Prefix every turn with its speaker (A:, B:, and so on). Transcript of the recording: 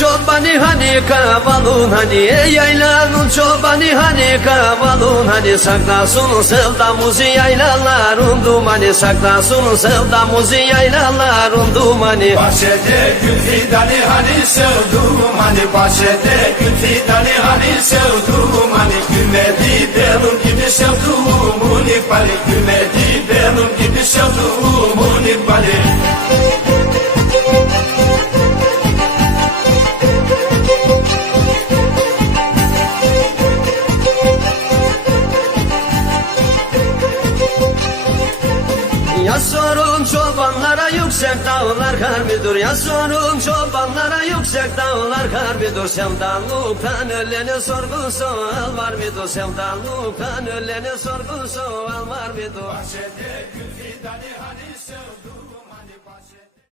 A: çobanı hani kavalun hani Ey yaylanın çobanı hani kavalun hani Saklasın sevdamızı yaylaların dumanı Saklasın sevdamızı yaylaların dumanı
B: Bahçede gül fidanı hani sevdum hani Bahçede gül fidanı hani sevdum hani Gülmedi benim gibi sevduğumun ifali Gülmedi benim gibi sevduğumun ifali
A: Ya sorun çobanlara yüksek dağlar kar midir Ya sorun çobanlara yüksek dağlar kar midir Sevdalıktan ölene sorgu sual var mıdır Sevdalıktan ölene sorgu sual var mıdır
B: Bahçede gül fidanı hani sevdum